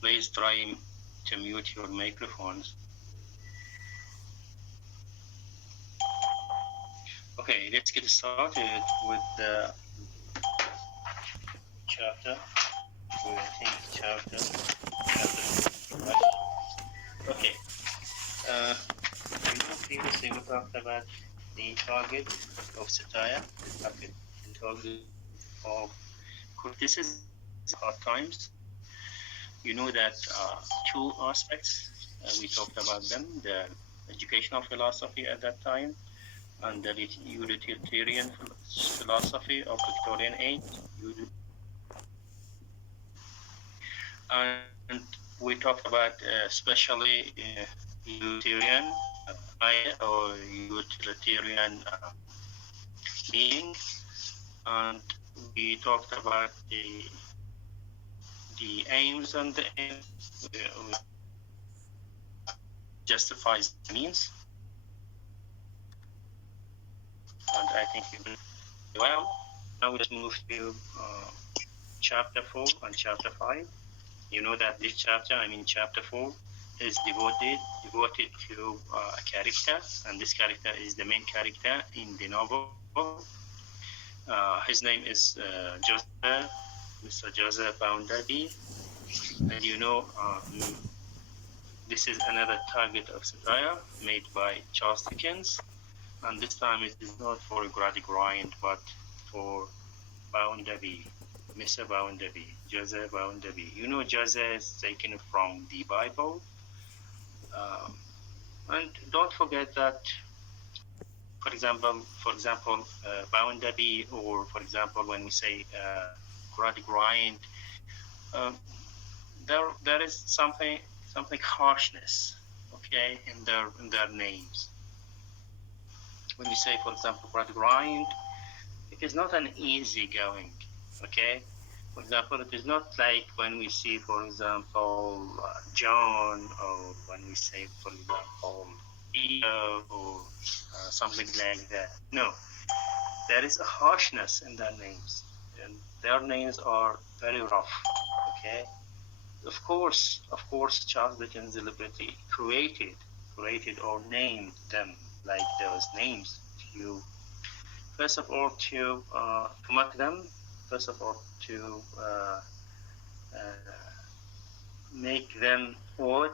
Please try to mute your microphones. Okay, let's get started with the chapter. We think chapter. Right? Okay. Previously we talked about the target of satire, the target of criticism, hard times. You know that two aspects, we talked about them, the educational philosophy at that time and the utilitarian philosophy of Victorian age. And we talked about especially utilitarian idea or utilitarian being, and we talked about the aims and the aims justifies the means. And I think you did well. Now let's move to chapter 4 and chapter 5. You know that this chapter, chapter 4, is devoted to a character, and this character is the main character in the novel. His name is Joseph, Mr. Joseph Bounderby, and you know this is another target of satire made by Charles Dickens, and this time it is not for Gradgrind but for Bounderby, Mr. Bounderby, Joseph Bounderby. You know Joseph is taken from the Bible, and don't forget that. For example, Bounderby, or for example, when we say Gradgrind, there is something harshness, okay, in their names. When you say, for example, Gradgrind, it is not an easy going, okay. For example, it is not like when we see, for example, John, or when we say, for example, Peter, or something like that. No, there is a harshness in their names, and their names are very rough. Okay, of course, Charles Dickens deliberately created or named them like those names to, first of all, to mock them. First of all, to make them odd,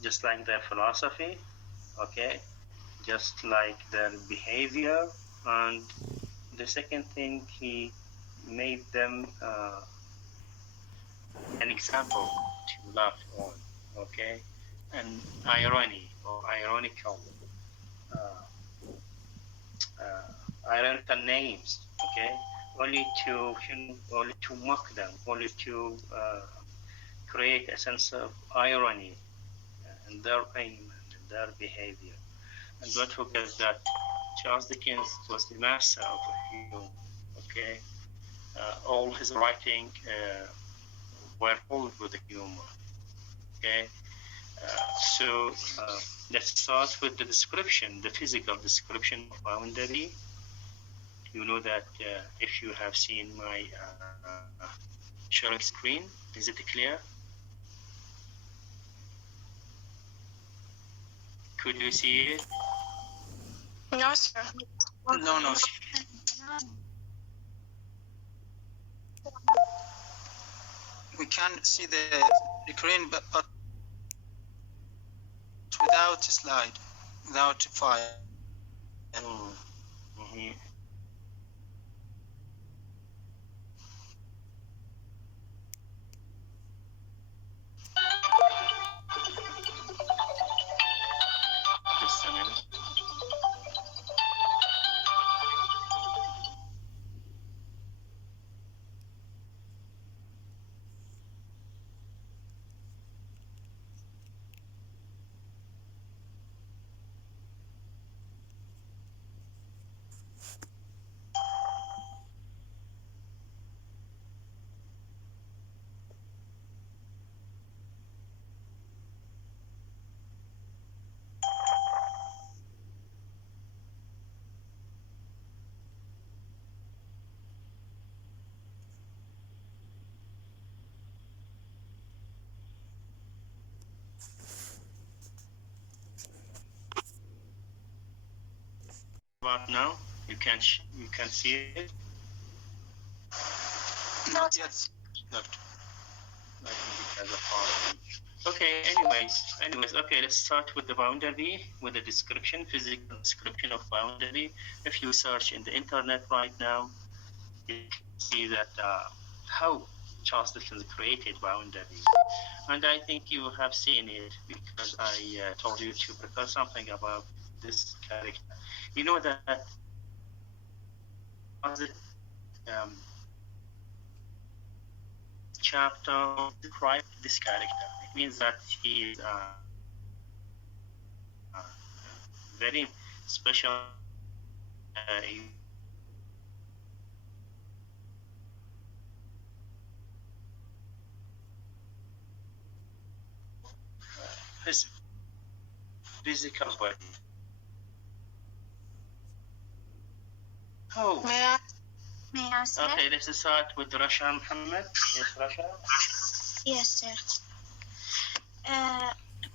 just like their philosophy, okay, just like their behavior. And the second thing, he made them an example to laugh on, okay, and irony or ironical names, okay, only to mock them, only to create a sense of irony in their aim and their behavior. And don't forget that Charles Dickens was the master of humor, okay? All his writing were full with humor, okay? So let's start with the description, the physical description of Bounderby. You know that if you have seen my sharing screen, is it clear? Could you see it? No, sir. No. We can see the screen, but without slide, without file. Mm-hmm. Just a minute. part now? You can see it? Not yet. Not. I think it has a part. Okay, anyways, okay, let's start with the boundary, with the description, physical description of boundary. If you search in the internet right now, you can see that how Charles Dickens created boundary. And I think you have seen it because I told you to prepare something about this character. You know that chapter describe this character. It means that he is very special. His physical body. Oh. May I say? Okay, let's start with Rasha Muhammad. Yes, Rasha. Yes, sir.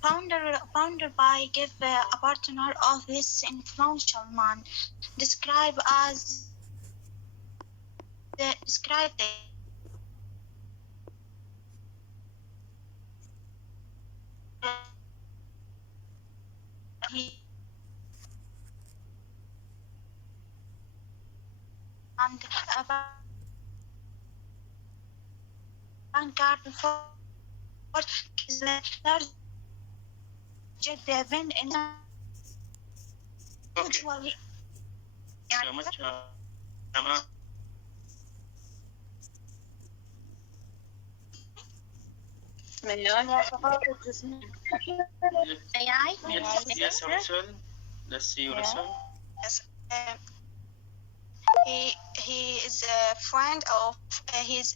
Founder by give a partner of this influential man, described the he and vanguard for is the large event in usually. So much. Emma. May I? Yes, Russell. Let's see, Russell. Yes. He is a friend of he's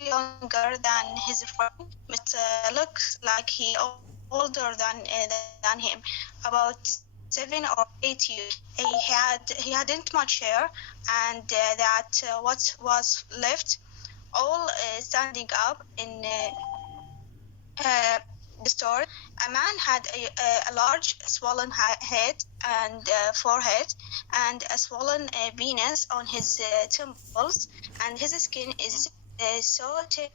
younger than his friend, but looks like he older than him, about 7 or 8 years. He hadn't much hair, and that what was left all standing up in the store. A man had a large swollen head and forehead, and a swollen penis on his temples, and his skin is so thick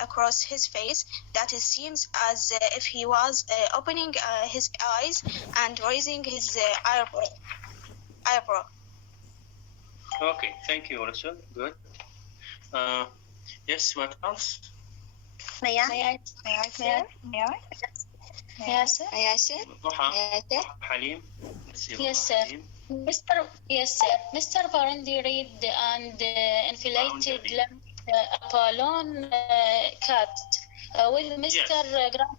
across his face that it seems as if he was opening his eyes and raising his eyebrow. Okay, thank you, Russell. Good. Yes, what else? May I? Yes, sir. Halim. Yes, sir. Mr. Barandi read and inflated Apollon cat with Mr.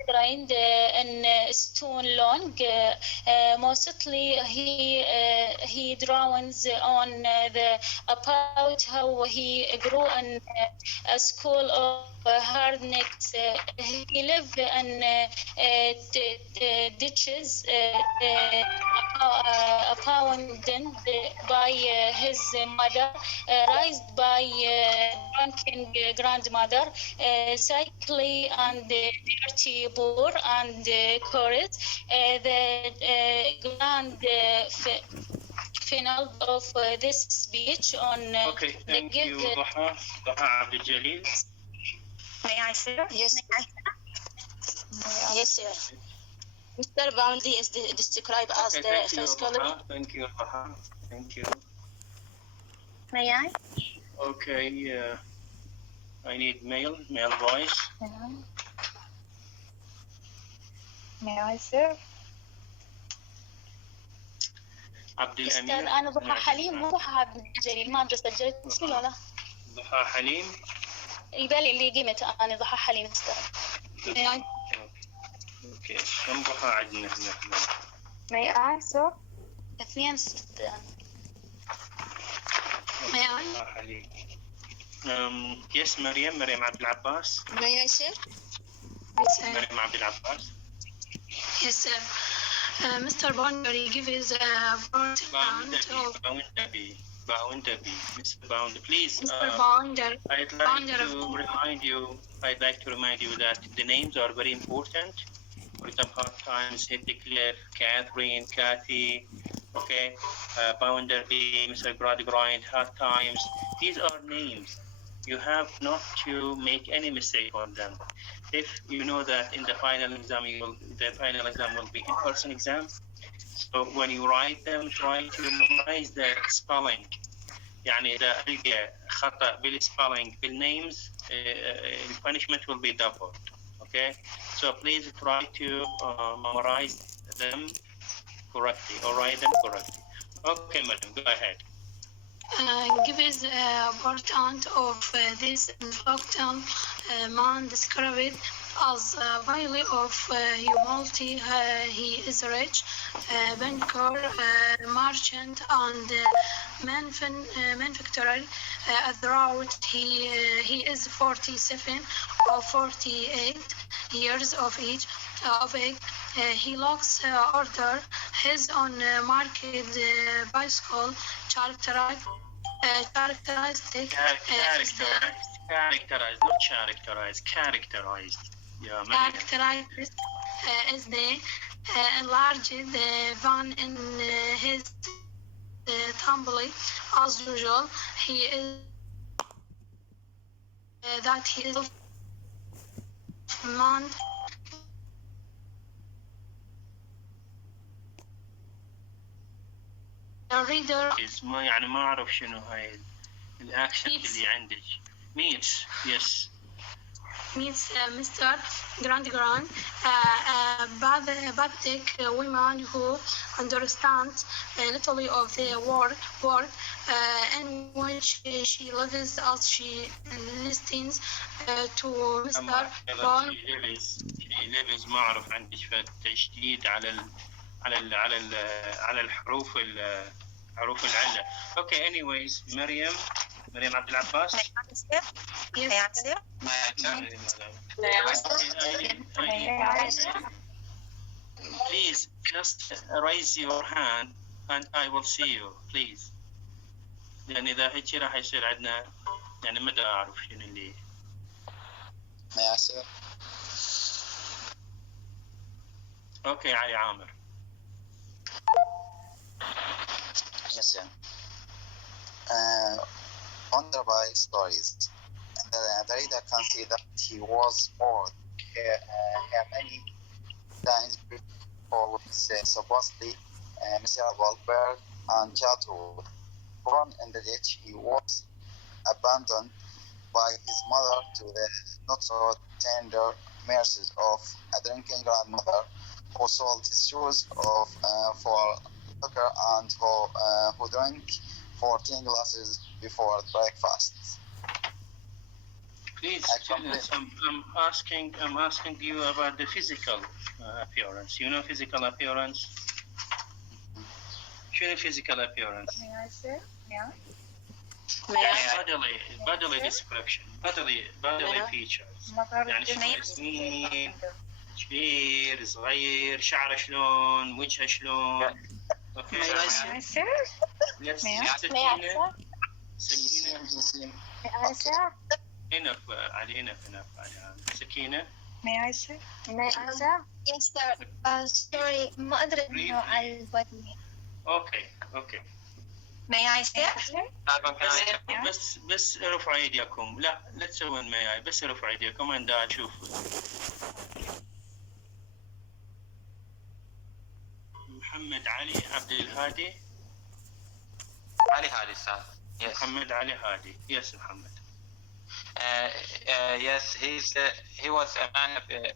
Grind in stone long. Mostly he draws on about how he grew in a school of hard knocks. He lived in ditches, abandoned by his mother, raised by drunken grandmother, sickly and dirty, poor and courage. The grand final of this speech on okay, thank you, Duha Abdul Jalil. May I, sir? Yes. Yes, sir. Mr. Boundy is described as the first color. Thank you, Duha. Thank you. May I? Okay, I need male voice. May I, sir? عبد أستاذ الأمير. أنا ضحى حليم مو ضحى عبد الجليل ما أدري سجلت اسمي ولا لا. ضحى حليم. يبالي اللي قيمته أنا ضحى حليم أستاذ. أوكي كم ضحى عندنا هنا؟ May I, sir? 2 أستاذ. May I? ضحى حليم. Yes, مريم عبد العباس. May I, sir? مريم عبد العباس. Yes, sir. Mr. Boundary gives a Boundary. Mr. Boundary, please. Mr. Bounder. I'd like to remind you that the names are very important. For example, times Claire, Catherine, Kathy, Okay, Bounder B, Mr. Gradgrind, Hard Times. These are names. You have not to make any mistake on them. If you know that in the final exam, the final exam will be in-person exam. So when you write them, try to memorize the spelling. يعني إذا ألقى خطأ بالspelling بالnames, the punishment will be doubled. Okay, so please try to memorize them correctly or write them correctly. Okay, madam, go ahead. Gives important of this inflectional man described as valley of humility. He is rich, banker, merchant, and manufacturer. Throughout he is 47 or 48 years of age. He looks order his own market bicycle characteristic. Characterized, not characterized, characterized. Yeah, Characterized is the enlarged van in his tumbly. As usual, he is that he is man. The reader ما يعني ما أعرف شنو هاي الأكشن اللي عندك. Meets, yes. meets Mr. Grand, Baptic woman who understands little of the world in which she lives as she listens to Mr. Bond. She lives ما أعرف عندك تشديد على الحروف حروف العلة. Okay, anyways, مريم عبد العباس. Please just raise your hand and I will see you, please. لأن إذا هيك راح يصير عندنا يعني ما أعرف شنو اللي. May I say? Okay, علي عامر. Yes, sir. On the by stories, the reader can see that he was bored many times before with supposedly miserable bird and childhood. Born in the ditch, he was abandoned by his mother to the not so tender mercies of a drinking grandmother who sold his shoes for liquor and who drank 14 glasses before breakfast. Please, I'm asking you about the physical appearance. You know physical appearance? شنو physical appearance? May I say? Yeah. Bodily description, bodily features. يعني شنو سمين، كبير، صغير، شعره شلون، وجهه شلون. Okay. May I say? Let's Sakina. May I say? Enough, Ali, enough. Sakina. May I say? May I say? Yes, sir. Sorry, ما أدري إنه على البطن. Okay. May I say? بس رفعوا ايديكم. لا تسوون معي، بس رفعوا ايديكم عند اشوف. محمد علي عبد الهادي. علي هادي, sir. Yes. محمد علي هادي. Yes, Muhammad. Yes, he was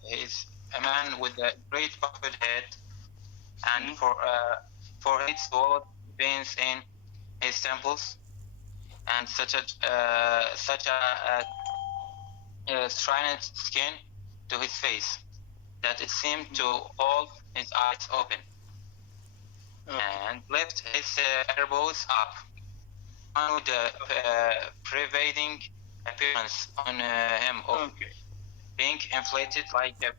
he's a man with a great buffed head, and for his sword veins in his temples, and such a shrined skin to his face that it seemed to hold his eyes open, and lift his elbows up, and with the pervading appearance on him of being inflated like a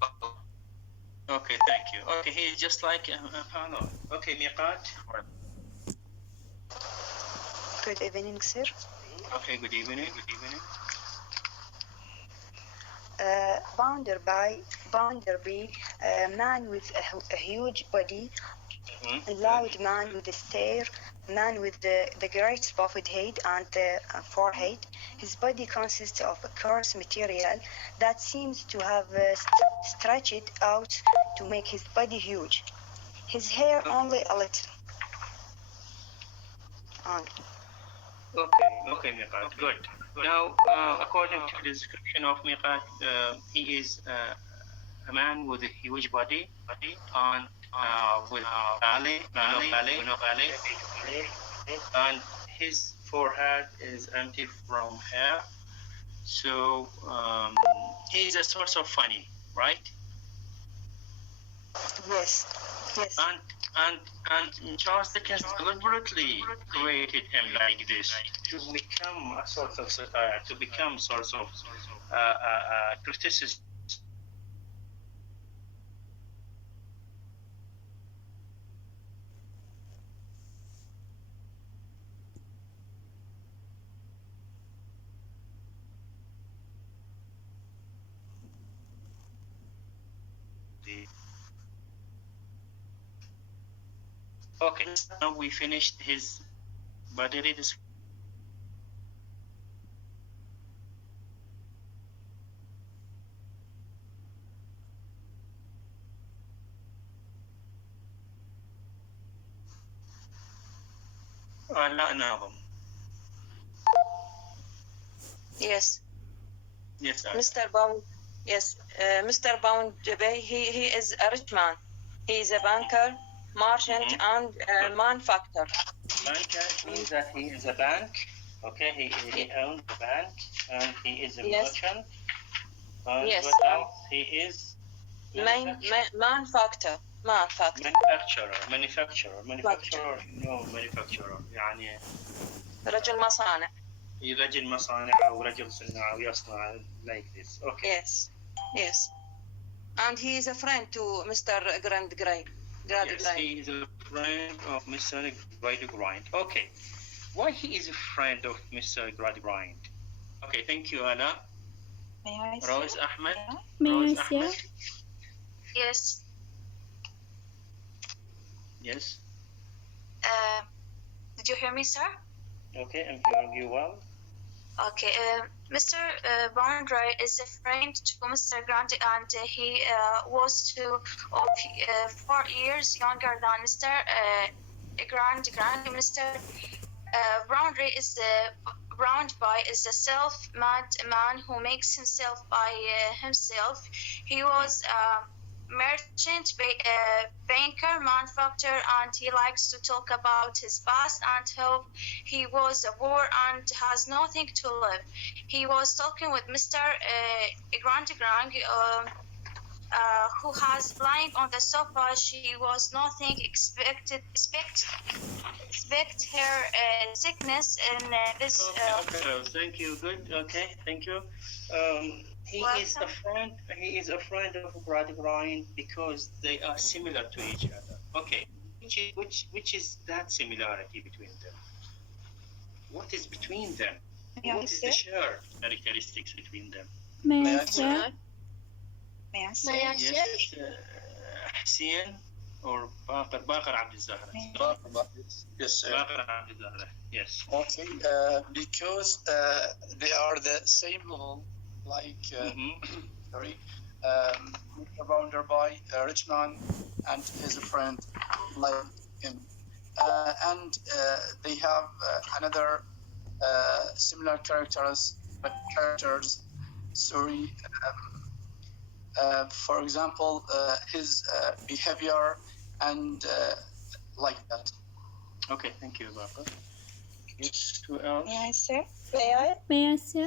bubble. Okay, thank you. Okay, he's just like Apollo. Okay, Miqat. Good evening, sir. Okay, good evening. Boundary, a man with a huge body A loud man with a stare, man with the great puffed head and the forehead. His body consists of a coarse material that seems to have stretched out to make his body huge. His hair only a little. Okay, Miqat, good. Now, according to the description of Miqat, he is a man with a huge body and with belly, and his forehead is empty from hair. So he is a source of funny, right? Yes. And Charles Dickens deliberately created him like this to become a source of satire, to become source of criticism. Okay, now we finished his bodily description. لا ناظم. Yes. Yes, sir. Mr. Bound. Yes. Mr. Bound, he is a rich man. He is a banker, merchant, and manufacturer. Banker means that he is a bank. Okay, he owns a bank, and he is a merchant. And yes. What else? He is manufacturer. Manufacturer. No, manufacturer. يعني رجل مصانع. رجل مصانع أو رجل صناعة ويصنع like this. Okay. Yes. And he is a friend to Mr. Gradgrind. Yes, he is a friend of Mr. Gradgrind. Okay. Why he is a friend of Mr. Gradgrind? Okay, thank you, Ala. May I say? Rose Ahmed. May Rose I say? Ahmed. Yes. Yes. Did you hear me, sir? Okay, I'm hearing you well. Okay. Mr. Boundary is a friend to Mr. Grant, and he was 4 years younger than Mr. Grant. Mr. Boundary is a self-made man who makes himself by himself. He was merchant, banker, manufacturer, and he likes to talk about his past and how he was a war and has nothing to live. He was talking with Mr. Grant, who has lying on the sofa. She was nothing expect her sickness in this. Okay, thank you. Good. Okay, thank you. He is a friend of Gradgrind because they are similar to each other. Okay, which is that similarity between them? What is between them? What is the shared characteristics between them? May I say? Yes, Hussein or Bakr Abd al-Zahra. Yes, sir. Bakr Abd al-Zahra. Yes. Okay, because they are the same level, like surrounded by a rich man and his friend like him, and they have another similar characters. Sorry. For example, his behavior and like that. Okay, thank you, Bakr. Yes, who else? May I say? May I say?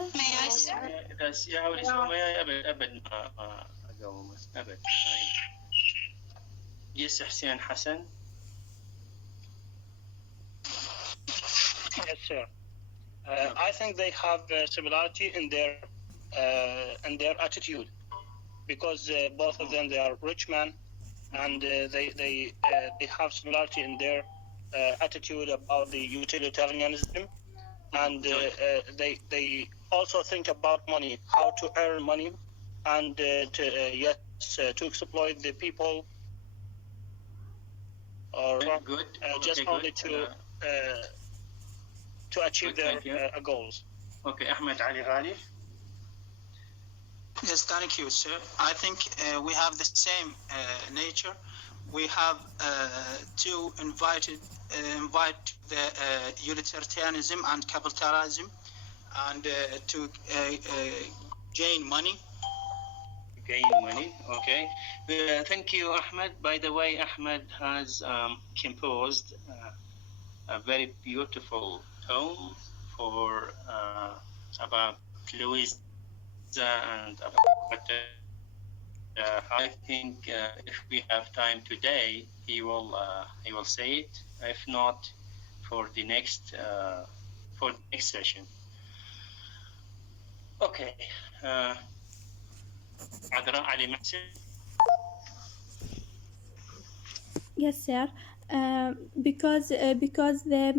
بس يا ولد أبد ما أجاوب أبد. Yes, Hussein Hassan. Yes, sir. I think they have similarity in their attitude, because both of them, they are rich men, and they have similarity in their attitude about the utilitarianism, and they also think about money, how to earn money, and to exploit the people or good. just Okay, only good. to achieve Good, their thank you. goals. Okay, Ahmed Ali Ghali. Yes, thank you, sir. I think we have the same nature. We have to invite the utilitarianism and capitalism, and to gain money. Gain money. Okay. Thank you, Ahmed. By the way, Ahmed has composed a very beautiful poem for about Louisa and about. I think if we have time today, he will say it. If not, for the next session. Okay. Adra Ali Mahsin. Yes, sir. Because they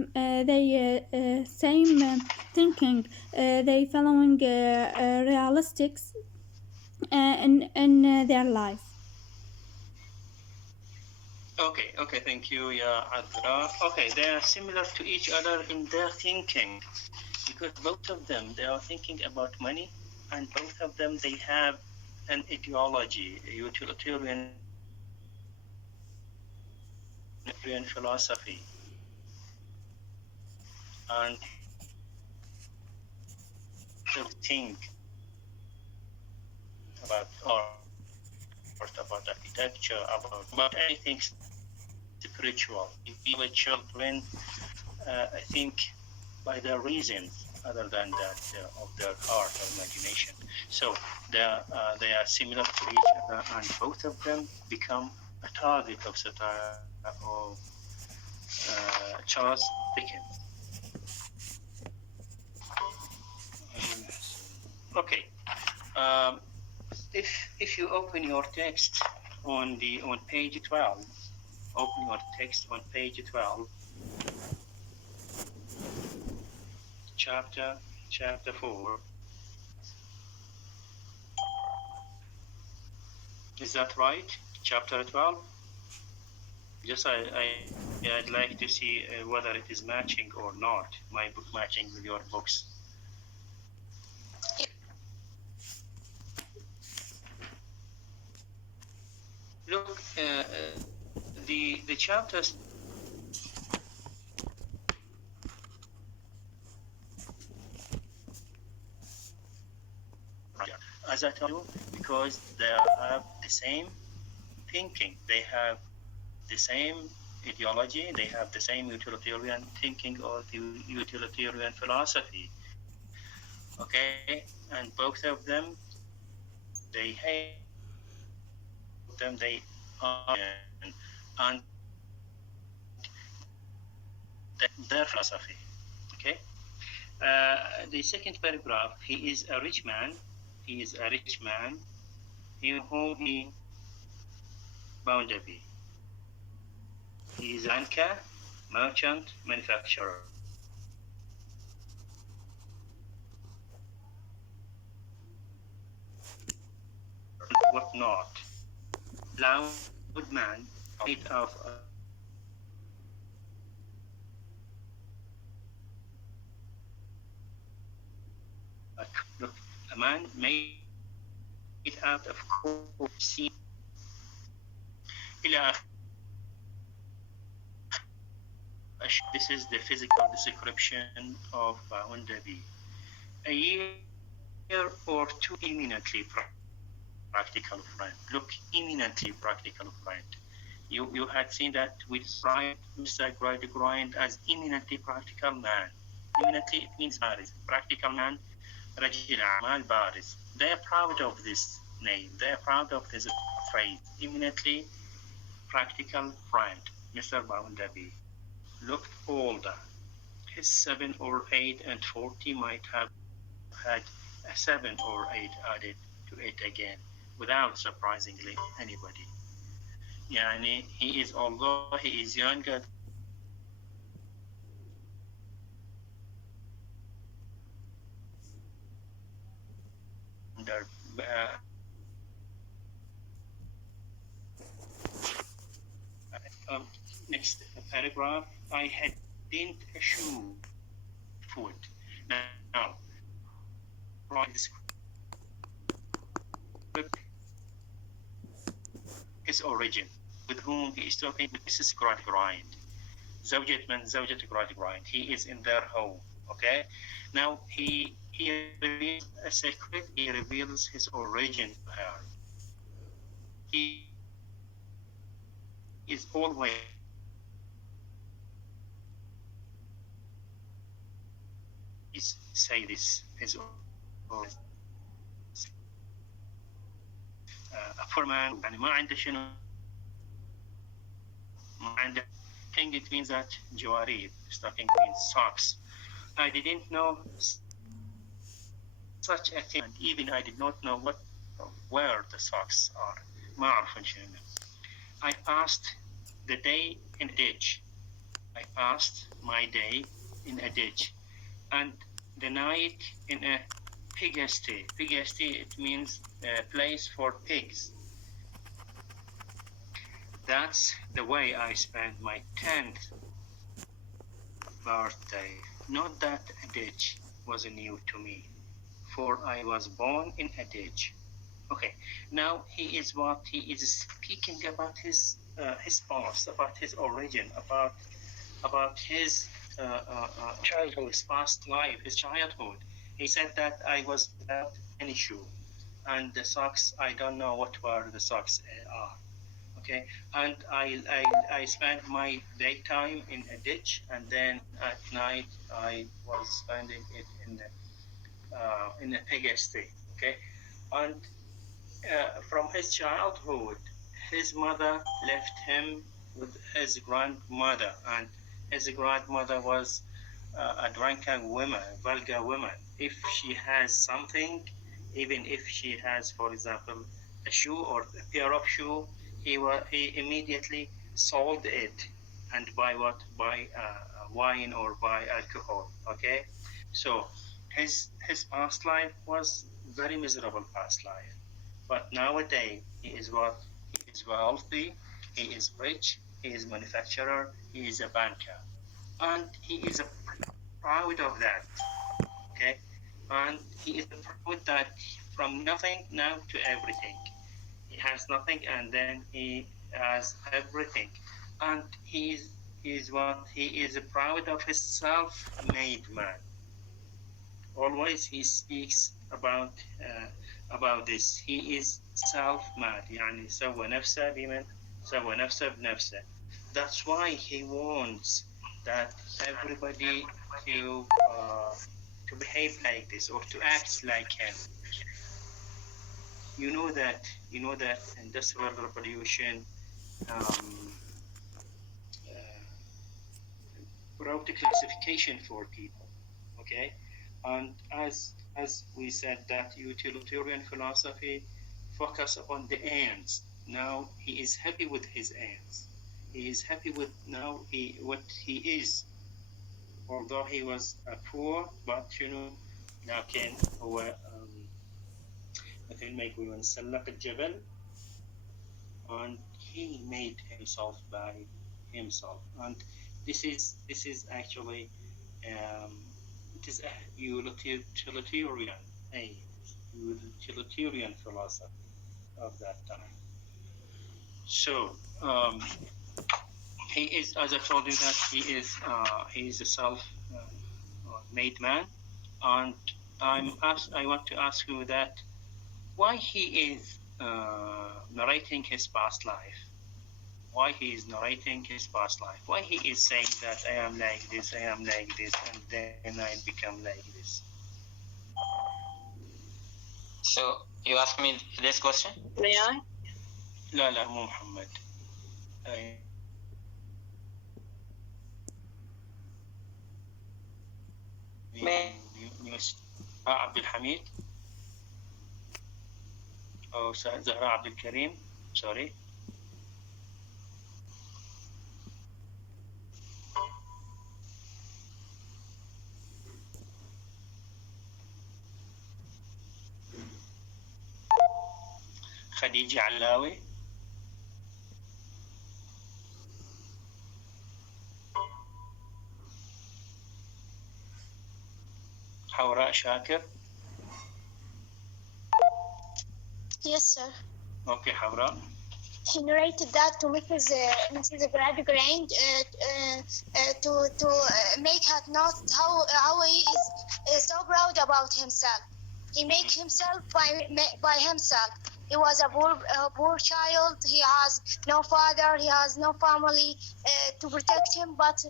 same thinking, they following realistics in their life. Okay, thank you, Ya Adra. Okay, they are similar to each other in their thinking because both of them, they are thinking about money, and both of them, they have an ideology, a utilitarian philosophy. And they think about art, about architecture, about anything spiritual. We were children, I think, by their reasons other than that of their heart or imagination. So they are similar to each other, and both of them become a target of satire of Charles Dickens. Okay. If you open your text on page 12, open your text on page 12, chapter 4. Is that right? Chapter 12? Just I'd like to see whether it is matching or not, my book matching with your books. Look, the chapters. As I told you, because they have the same thinking, they have the same ideology, they have the same utilitarian thinking or the utilitarian philosophy. Okay, and both of them, they hate them, they are, and their philosophy. Okay. The second paragraph, he is a rich man. He is a rich man. In whom he bound to be. He is banker, merchant, manufacturer. What not? Loud man made of a man made out of coal, sea. This is the physical description of Hundabi. A year or two eminently practical friend. Look, eminently practical friend. You had seen that we described Mr. Grind as eminently practical man. Eminently, it means baris. Practical man, رجل أعمال baris. They are proud of this name. They are proud of this phrase. Eminently practical friend, Mr. Boundaby. Looked older. His 7 or 8 and 40 might have had a 7 or 8 added to it again, without surprisingly anybody. Yani he is, although he is younger next next paragraph, I hadn't a shoe food. Now, his origin, with whom he is talking with Mrs. Gradgrind. زوجة من زوجة Gradgrind. He is in their home. Okay. Now he reveals a secret. He reveals his origin to her. He is always say this. His أفرمان يعني ما عنده شنو ما عنده thing. It means that جواريد. Stocking means socks. I didn't know such a thing, and even I did not know where the socks are. ما أعرف شنو. I passed the day in a ditch. I passed my day in a ditch, and the night in a pigsty. Pigsty, it means a place for pigs. That's the way I spent my 10th birthday. Not that a ditch was new to me, for I was born in a ditch. Okay, now he is speaking about his past, about his origin, about his childhood, his past life, his childhood. He said that I was without any shoe, and the socks, I don't know what were the socks are. Okay, and I spent my daytime in a ditch, and then at night I was spending it in a pigsty. Okay, and from his childhood, his mother left him with his grandmother, and his grandmother was a drunken woman, vulgar woman. If she has something, even if she has, for example, a shoe or a pair of shoe, he immediately sold it, and by what? By wine or by alcohol. Okay, so his past life was very miserable past life. But nowadays, he is what? He is wealthy, he is rich, he is manufacturer, he is a banker. And he is proud of that, okay? And he is proud that from nothing now to everything. He has nothing and then he has everything. And he is what? He is proud of his self-made man. Always he speaks about this. He is self-made. يعني سوى نفسه بمن سوى نفسه بنفسه. That's why he wants that everybody to behave like this or to act like him. You know that industrial revolution brought a classification for people. Okay, and as we said, that utilitarian philosophy focus upon the ends. Now he is happy with his ends. He is happy with now what he is. Although he was poor, but لكن هو مثل ما يقولون سلق الجبل, and he made himself by himself. And this is actually it is a utilitarian philosophy of that time. So he is, as I told you, that he is a self-made man, and I want to ask you that why he is narrating his past life. Why he is narrating his past life. Why he is saying that I am like this, and then I become like this. So you ask me this question? May I? لا مو محمد. عبد الحميد أو زهراء عبد الكريم. Sorry. خديجة علاوي. Shakir? Yes, sir. Okay, Hawra. He narrated that to Mrs. Gradgrind to make her not how he is so proud about himself. He make himself by himself. He was a poor child. He has no father. He has no family to protect him. But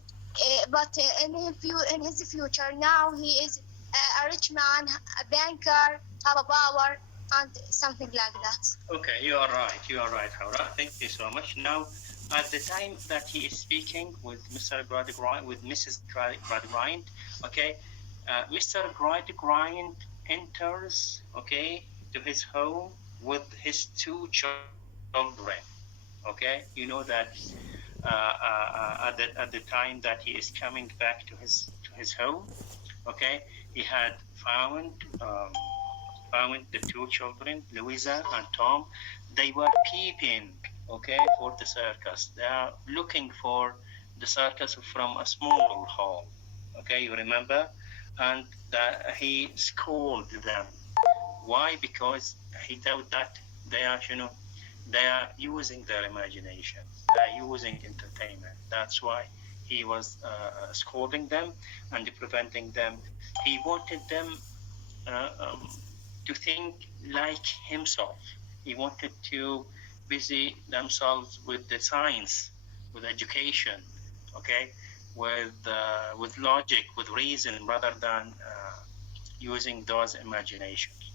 in his future now he is a rich man, a banker, have a power, and something like that. Okay, you are right, Hawra. Thank you so much. Now, at the time that he is speaking with Mr. Gradgrind, with Mrs. Gradgrind, okay, Mr. Gradgrind enters, okay, to his home with his two children. Okay, you know that at the time that he is coming back to his home, okay, he had found the two children, Louisa and Tom. They were peeping, okay, for the circus. They are looking for the circus from a small hall, okay, you remember? And he scolded them. Why? Because he thought that they are using their imagination. They are using entertainment. That's why he was scolding them and preventing them. He wanted them to think like himself. He wanted to busy themselves with the science, with education, okay, with logic, with reason, rather than using those imaginations.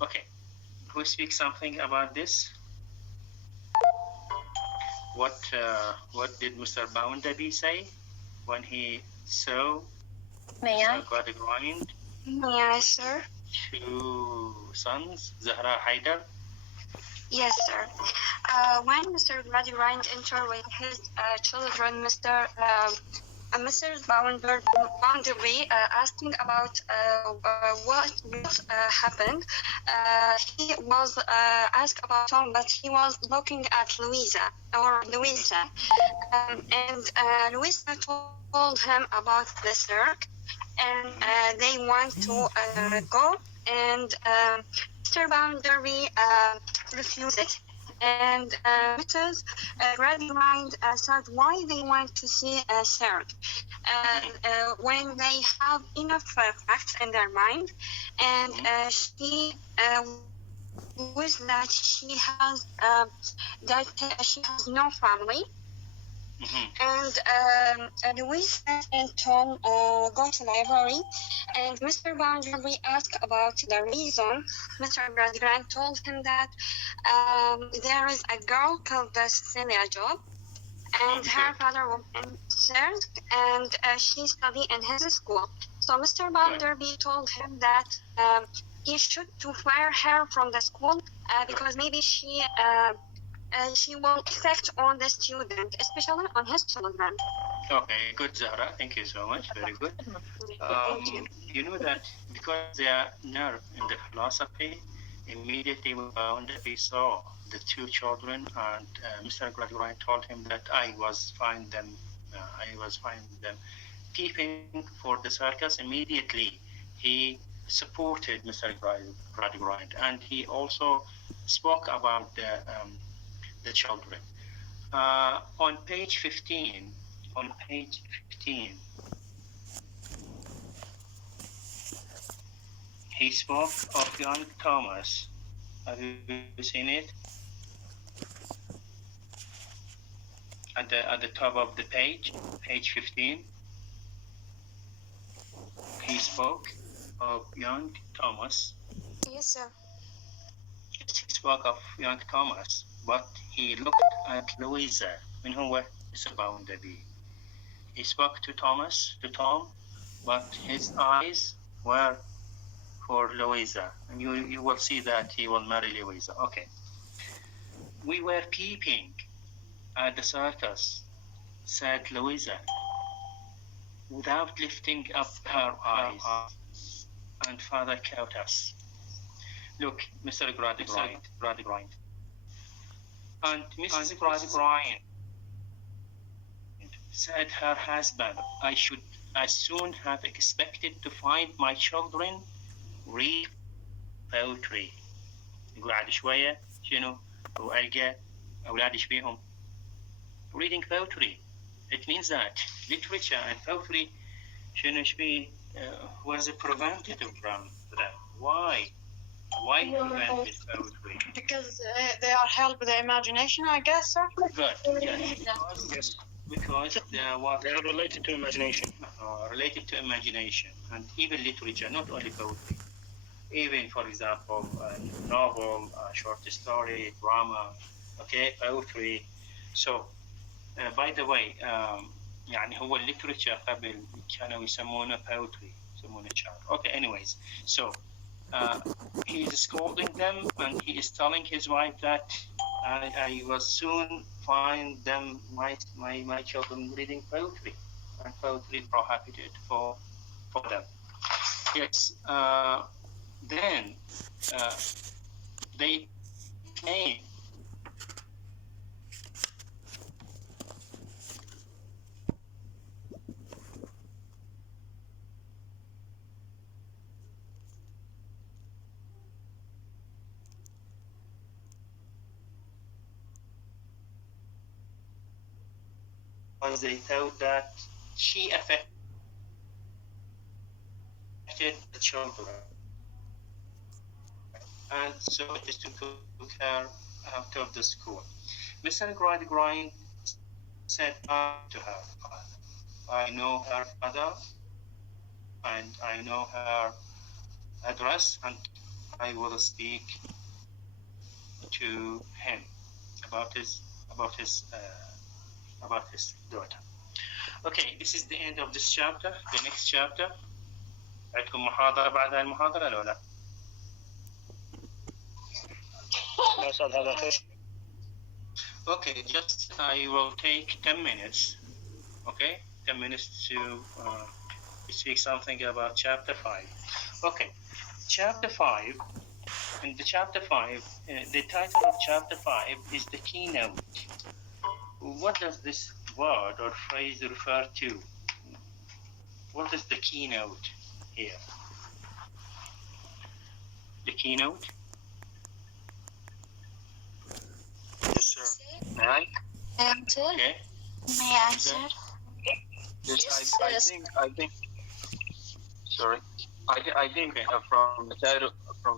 Okay, who speaks something about this? What did Mr. Boundaby say when he saw May I? Gradgrind? May I, sir? Two sons, Zahra Haider. Yes, sir. When Mr. Gradgrind entered with his children, Mr. Boundaby asking about what happened. He was asked about Tom, but he was looking at Louisa. And Louisa told him about the circ, and they want to go, and Mr. Boundaby refused it. And Mrs. Gradgrind said why they want to see a circ when they have enough facts in their mind, and she was that she has no family. And Louise and Tom go to library, and Mr. Boundaby asked about the reason. Mr. Gradgrind told him that there is a girl called Cecilia Job, and her father was in circ, and she studied in his school. So Mr. Boundaby told him that he should to fire her from the school because maybe she will affect on the student, especially on his children. Okay, good, Zahra. Thank you so much. Very good. You know that because they are nerve in the philosophy, immediately when Boundaby saw the two children, and Mr. Gradgrind told him that I was finding them peeping for the circus. Immediately, he supported Mr. Gradgrind, and he also spoke about the children. On page 15, he spoke of young Thomas. Have you seen it? At the top of the page 15, he spoke of young Thomas. Yes, sir. He spoke of young Thomas, but he looked at Louisa. من هو Boundaby. He spoke to Tom, but his eyes were for Louisa, and you will see that he will marry Louisa. Okay. We were peeping at the circus, said Louisa, without lifting up her eyes, and Father caught us. Look, Mr. Gradgrind. And Mrs. Gradgrind said her husband, I should as soon have expected to find my children read poetry. يقول بعد شوية شنو وألقى أولاد إيش بيهم reading poetry. It means that literature and poetry شنو إيش بيه was prevented from that. Why? Why prevented poetry? Because they are held with the imagination, I guess, sir. Good. Yes. Because they are related to imagination. Related to imagination, and even literature, not only poetry. Even, for example, novel, short story, drama, okay, poetry. So, by the way, يعني هو literature قبل كانوا يسمونه poetry, يسمونه شعر. Okay, anyways, so he is scolding them and he is telling his wife that I will soon find them, my children reading poetry, and poetry prohibited for them. Yes. Then they came. Because they thought that she affected the children, and so it is to took her out of the school. Mr. Gradgrind said to her, I know her father, and I know her address, and I will speak to him about his daughter. Okay, this is the end of this chapter. The next chapter. عندكم محاضرة بعد هاي المحاضرة ولا لا؟ Okay, just I will take 10 minutes. Okay, 10 minutes to speak something about chapter 5. Okay, chapter 5. In the chapter 5, the title of chapter 5 is the keynote. What does this word or phrase refer to? What is the keynote here? The keynote? Yes, sir. May I? Okay. May I answer? Yes, I think. Sorry, I think from the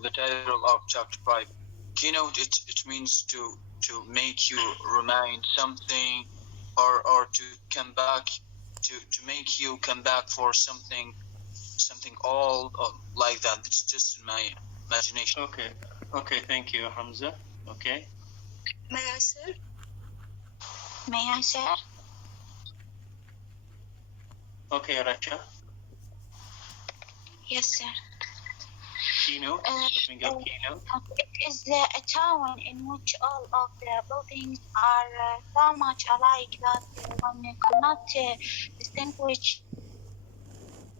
title of chapter 5, keynote. It means to make you remind something, or to come back, to make you come back for something old, or like that. It's just in my imagination. Okay, thank you, Hamza. Okay. May I, sir? May I, sir? Okay, Racha. Yes, sir. Keynote. Keynote. It is a town in which all of the buildings are so much alike that one cannot distinguish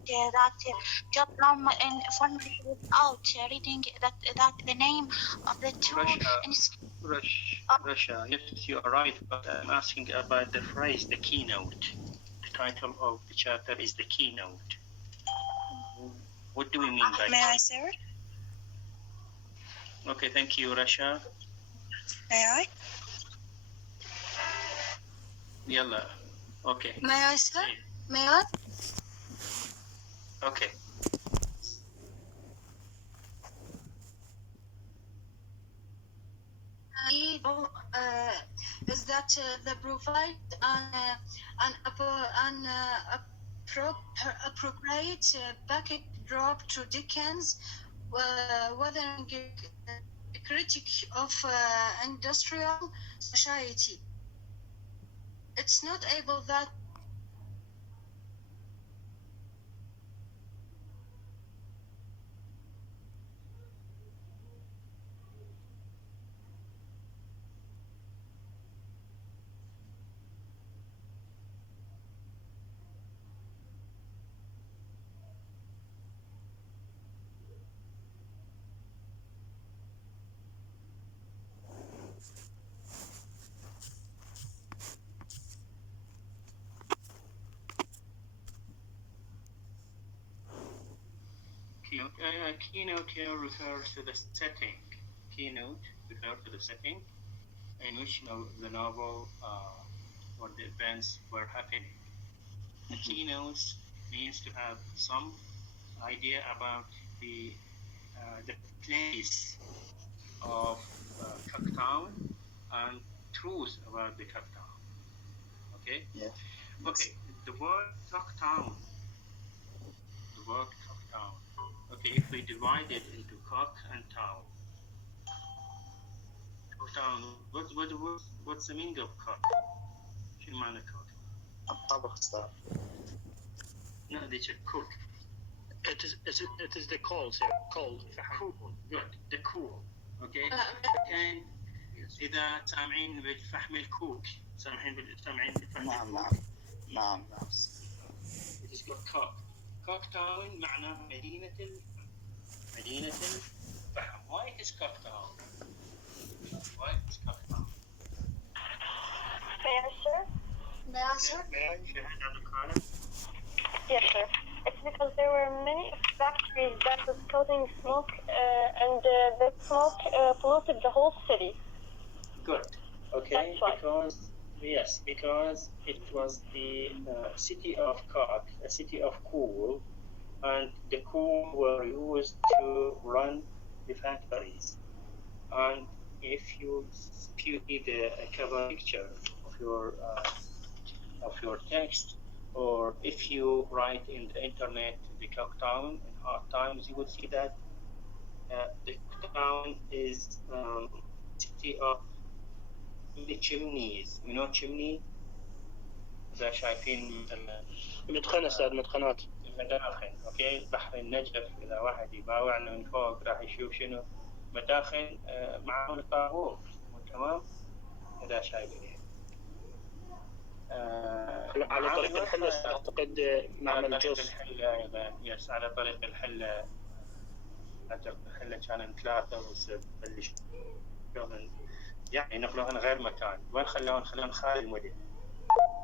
that job normal and formally without reading that the name of the two. Russia, yes, you are right, but I'm asking about the phrase, the keynote. The title of the chapter is the keynote. What do we mean by May I, sir? Okay, thank you, Russia. May I? Yalla. Okay. May I, sir? May I? Okay. Is that they provide an appropriate backdrop to Dickens, weathering a critic of industrial society. It's not able that Keynote. Keynote here refers to the setting. Keynote refers to the setting in which the novel or the events were happening. The keynotes means to have some idea about the place of Cocktown and truth about the Cocktown. Okay? Yeah. Okay, the word Cocktown. The word Cocktown. Okay, if we divide it into cock and town. Cocktown, what's the meaning of cock? شو معنى cock? الطبخ صار. No, they should cook. It is the coal, sir. Coal. Cool. Good. The cool. Okay. كان إذا سامعين بالفحم الكوك سامعين بالفحم نعم الكوك. نعم. It is called cock. Cocktown معناها مدينة الفحم. Why it is Cocktown? Why it is Cocktown? May I, sir? May I, sir? شاهد على القالب. Yes, sir. It's because there were many factories that was causing smoke, and the smoke polluted the whole city. Good. Okay. Because it was the city of Cock, a city of coal, and the coal were used to run the factories. And if you see the cover picture of your text, or if you write in the internet the Cocktown in hard times, you will see that the Cocktown is city of the chimneys. You know chimney? إذا شايفين مثلا مدخن أستاذ مدخنات. مداخن. أوكي. بحر النجف إذا واحد يباوعنا من فوق راح يشوف شنو مداخن معمول طاغوت. تمام؟ إذا شايفين. على طريق الحلة أعتقد معمل جوز. يس على طريق الحلة. الحلة كانت 3 بلش يعني نقلوهن غير مكان. وين خلوهن خارج المدينة.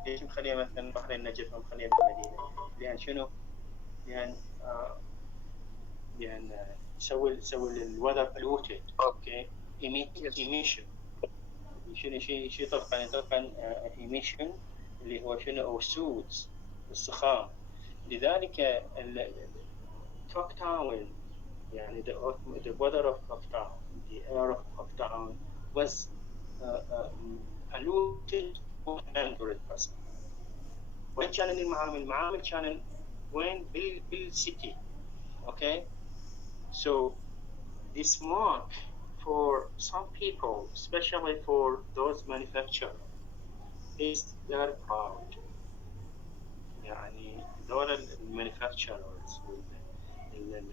ليش مخليه مثلا بحر النجف ومخليه بالمدينة؟ لأن شنو؟ لأن يسوي الوذر polluted. اوكي. emission. شنو شيء طبقا emission اللي هو شنو أو soot السخام. لذلك Cocktown يعني the weather of Cocktown, the air of Cocktown was polluted 100%. وين كان المعامل كان وين بالcity. Okay, so the smoke for some people, especially for those manufacturers, is their proud. يعني دول manufacturers, the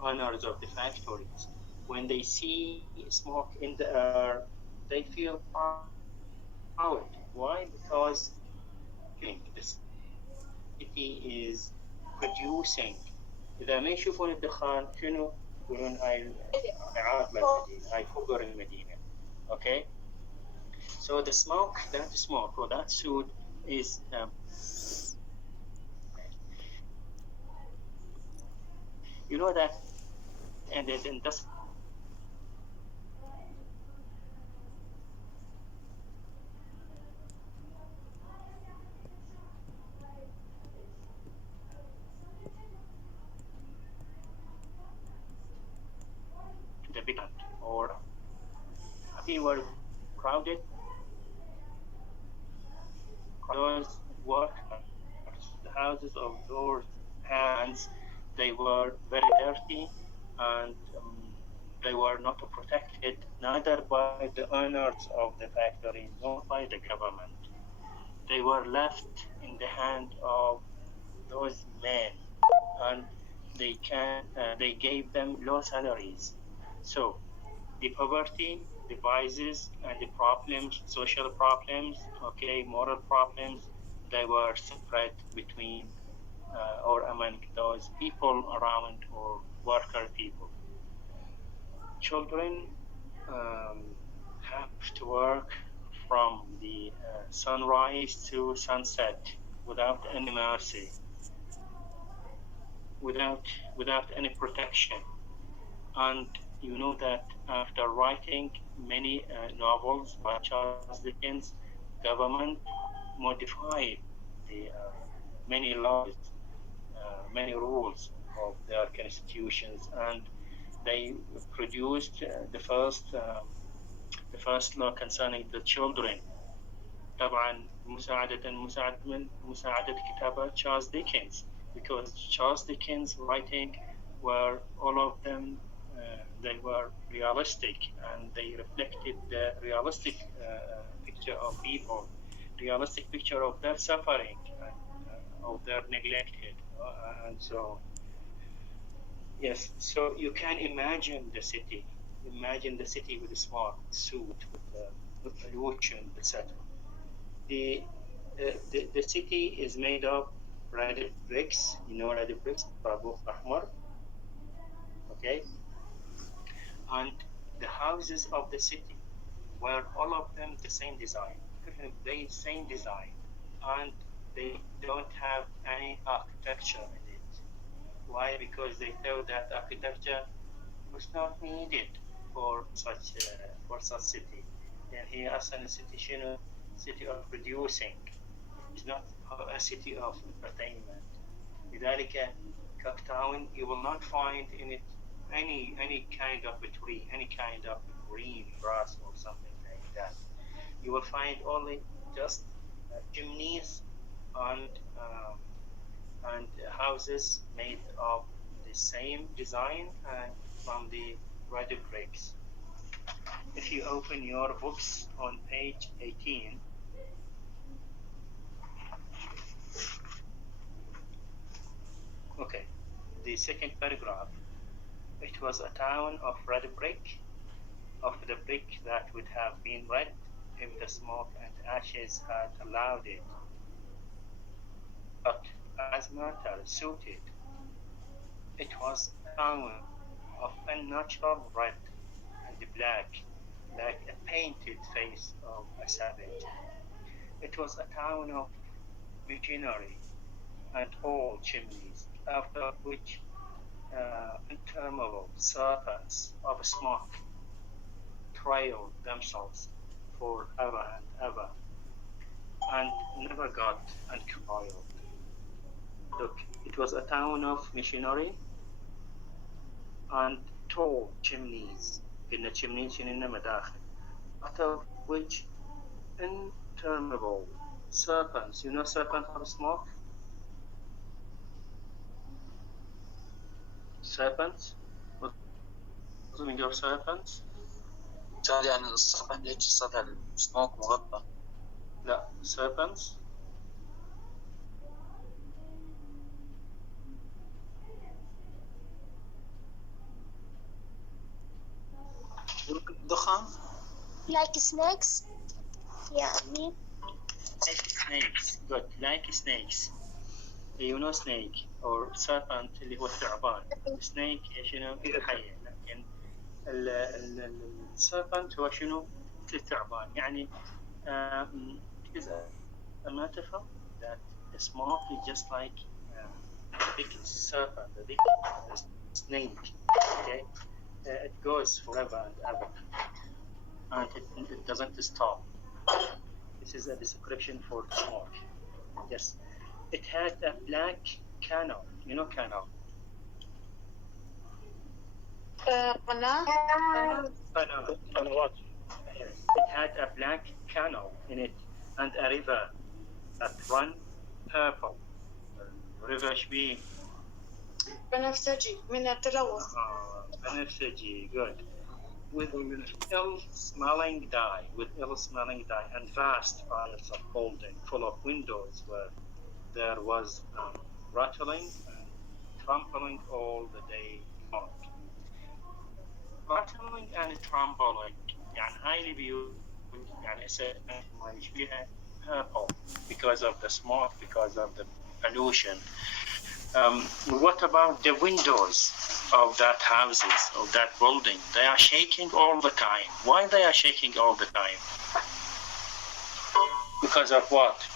owners of the factories, when they see smoke in the air, they feel proud. Why? Because the city is producing. إذا ما يشوفون الدخان شنو يقولون هاي عاطلة المدينة، هاي فقر المدينة. Okay? So the smoke or that soot is you know that, and that's the big or were crowded. Those workers, the houses of those hands, they were very dirty and they were not protected neither by the owners of the factory nor by the government. They were left in the hand of those men, and they gave them low salaries. So the poverty, the vices, and the problems, social problems, okay, moral problems, they were separate between or among those people around or worker people. Children have to work from the sunrise to sunset without any mercy. without any protection. And you know that after writing many novels by Charles Dickens, government modified the many laws, many rules of their constitutions, and they produced the first law concerning the children. طبعا مساعدة كتابة Charles Dickens, because Charles Dickens writing were all of them they were realistic, and they reflected the realistic picture of people, realistic picture of their suffering, and of their neglected, and so yes. So you can imagine the city with a smart suit, with pollution, etc. The city is made of red bricks. You know red bricks, طابوق أحمر. Okay, and the houses of the city were all of them the same design, the same design, and they don't have any architecture in it. Why? Because they thought that architecture was not needed for such city. And here, as a city of producing, is not a city of entertainment. لذلك Cape Town, you will not find in it any kind of a tree, any kind of green grass or something like that. You will find only just chimneys and houses made of the same design and from the red bricks. If you open your books on page 18, okay, the second paragraph, it was a town of red brick, of the brick that would have been red if the smoke and ashes had allowed it. But as matter suited, it was a town of unnatural red and black, like a painted face of a savage. It was a town of machinery and old chimneys, after which interminable serpents of smoke trailed themselves for ever and ever, and never got uncoiled. Look, it was a town of machinery and tall chimneys. قلنا chimneys شنو مداخل. After which interminable serpents. You know serpents of smoke? Serpents? What's the meaning of serpents? يعني السطح ليش سطح السموك مغطى؟ لا serpents. دخان. Like snakes. Yeah, me. Like snakes. Good. Like snakes. You know snake or serpent اللي هو الثعبان. snake شنو حية، لكن السيربنت هو شنو؟ مثل الثعبان. يعني it is a metaphor that the smoke is just like a big serpent, a big snake. Okay, it goes forever and ever, and it doesn't stop. This is a description for the smoke. Yes, it had a black canal. You know canal. It had a black canal in it and a river that ran purple. River شبيه بنفسجي من التلوث. بنفسجي, good. With ill-smelling dye, and vast piles of building full of windows where there was rattling and trampling all the day long. Rattling and trampling, يعني هاي اللي بيقول يعني ما يشبيها purple because of the smoke, because of the pollution. What about the windows of that houses, of that building? They are shaking all the time. Why they are shaking all the time? Because of what?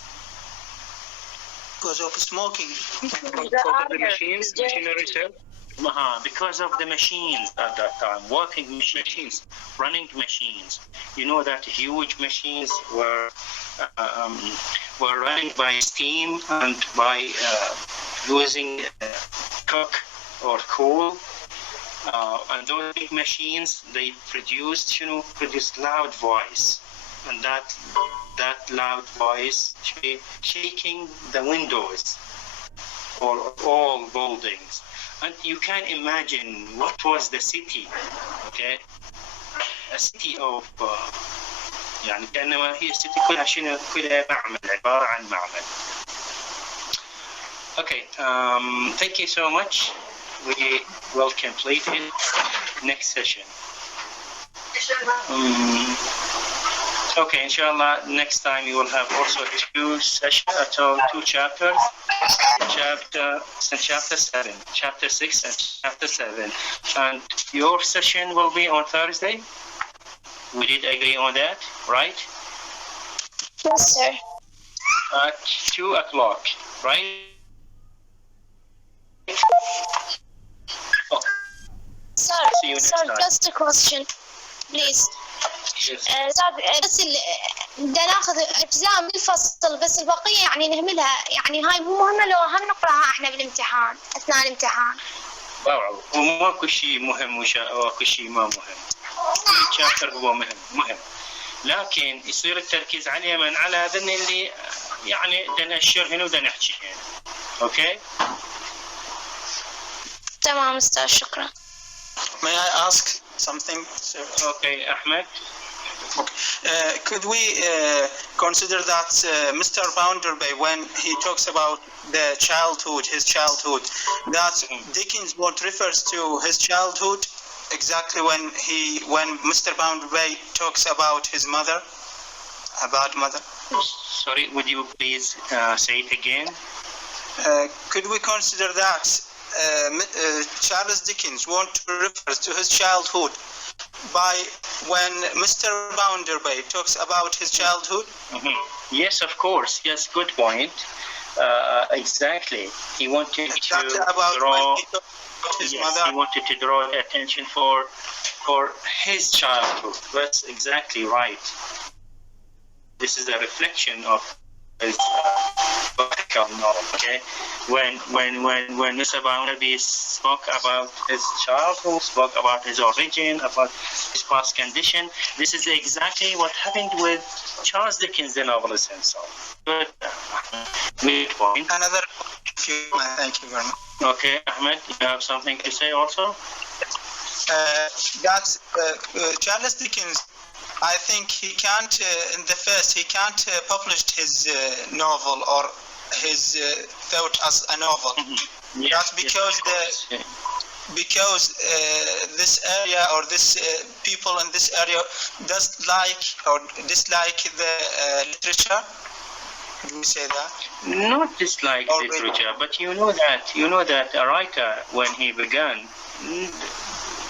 Because of smoking. Because of the machinery, sir. Because of the machines at that time, working machines, running machines. You know that huge machines were running by steam and by using coke or coal. And those big machines, they produced loud voice, and that loud voice shaking the windows for all buildings. And you can imagine what was the city, okay? A city of يعني كأنما هي city كلها شنو كلها معمل عبارة عن معمل. Okay, thank you so much. We will complete it next session. Okay, inshallah, next time you will have also two chapters, chapter 7, chapter 6 and chapter 7. And your session will be on Thursday. We did agree on that, right? Yes, sir. At 2 o'clock, right? Okay. Sir, just a question, please. بس بدنا ناخذ اجزاء من الفصل، بس البقيه يعني نهملها، يعني هاي مو مهمه لو هم نقراها احنا بالامتحان اثناء الامتحان. وماكو شيء مهم وماكو شيء ما مهم. الشابتر هو مهم، لكن يصير التركيز عليه من على هذن اللي يعني بدنا نشر هنا وبدنا نحكي هنا. اوكي؟ تمام استاذ، شكرا. May I ask something, sir? Okay, Ahmed. Could we consider that Mr. Bounderby, when he talks about the his childhood, that Dickens what refers to his childhood exactly when Mr. Bounderby talks about his mother, about mother? Sorry, would you please say it again? Could we consider that Charles Dickens want to refer to his childhood by when Mr. Bounderby talks about his childhood? Yes, of course. Yes, good point. Exactly. He wanted to draw his mother. He wanted to draw attention for his childhood. That's exactly right. This is a reflection of his novel. Okay, when Mr. Bounderby spoke about his childhood, spoke about his origin, about his past condition, this is exactly what happened with Charles Dickens, the novelist himself. Good point. Another thank you very much. Okay, Ahmed, you have something to say also? That Charles Dickens, I think he can't, he can't publish his novel or his thought as a novel. That's because because this area or this people in this area does like or dislike the literature. Can we say that? Not dislike literature, but you know that a writer, when he began,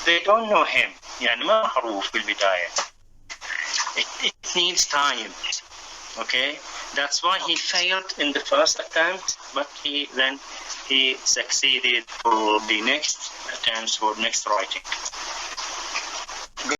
they don't know him. يعني ما معروف بالبداية. It needs time. Okay, that's why he failed in the first attempt, but he succeeded for the next attempts for next writing.